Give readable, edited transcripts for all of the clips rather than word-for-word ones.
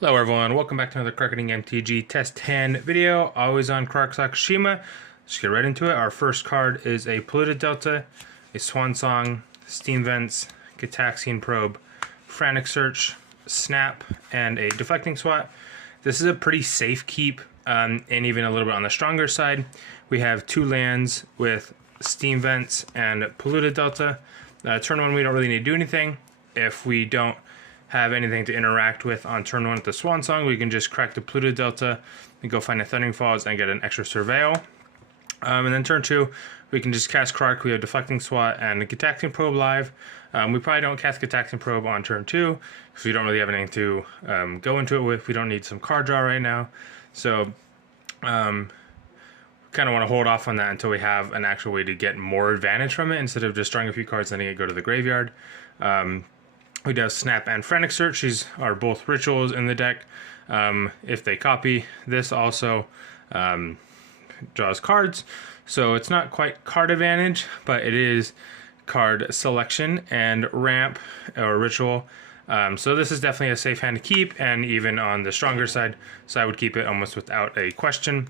Hello everyone, welcome back to another Cracking MTG Test 10 video, always on Krark Sakashima. Let's get right into it. Our first card is a Polluted Delta, a Swan Song, Steam Vents, Gitaxian Probe, Frantic Search, Snap, and a Deflecting Swat. This is a pretty safe keep, and even a little bit on the stronger side. We have two lands with Steam Vents and Polluted Delta. Turn 1 we don't really need to do anything. If we don't have anything to interact with on turn 1 with the Swan Song, we can just crack the Polluted Delta and go find a Thundering Falls and get an extra Surveil. And then turn 2, we can just cast Krark. We have Deflecting Swat and Gitaxian Probe live. We probably don't cast Gitaxian Probe on turn 2 because we don't really have anything to go into it with. We don't need some card draw right now. So kind of want to hold off on that until we have an actual way to get more advantage from it instead of just drawing a few cards and letting it go to the graveyard. We do have Snap and Frantic Search. These are both rituals in the deck. If they copy, this also draws cards. So it's not quite card advantage, but it is card selection and ramp or ritual. So this is definitely a safe hand to keep, and even on the stronger side, so I would keep it almost without a question.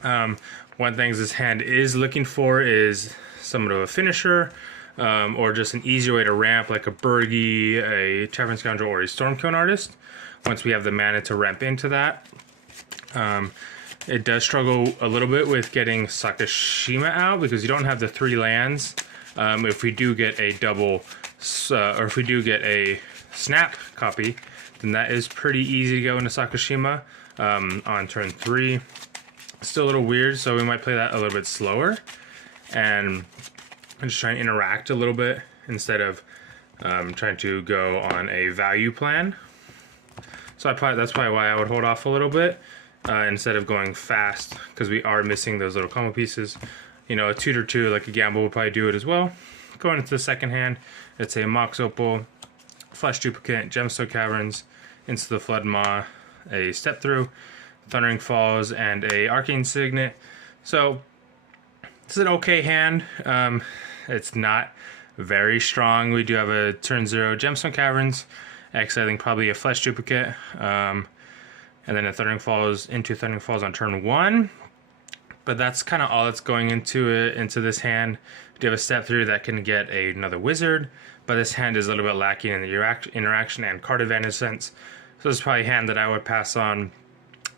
One thing this hand is looking for is somewhat of a finisher, or just an easier way to ramp, like a Burgi, a Tavern Scoundrel, or a Stormcone Artist. Once we have the mana to ramp into that. It does struggle a little bit with getting Sakashima out because you don't have the 3 lands. If we do get a double, or if we do get a Snap copy, then that is pretty easy to go into Sakashima on turn 3. Still a little weird, so we might play that a little bit slower and just try and interact a little bit instead of trying to go on a value plan. So that's probably why I would hold off a little bit instead of going fast, because we are missing those little combo pieces. You know, a tutor 2 like a Gamble would probably do it as well. Going into the second hand, it's a Mox Opal, Flesh Duplicate, Gemstone Caverns, into the Flood Maw, a Step Through, Thundering Falls, and a Arcane Signet. So it's an okay hand. It's not very strong. We do have a turn 0 Gemstone Caverns, exiling probably a Flesh Duplicate, and then a Thundering Falls into Thundering Falls on turn 1. But that's kind of all that's going into this hand. We do have a Step Through that can get another Wizard, but this hand is a little bit lacking in the interaction and card advantage sense. So this is probably a hand that I would pass on,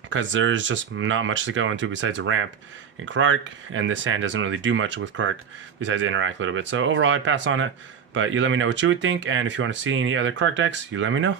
because there's just not much to go into besides a ramp in Krark, and this hand doesn't really do much with Krark besides interact a little bit. So overall, I'd pass on it, but you let me know what you would think, and if you want to see any other Krark decks, you let me know.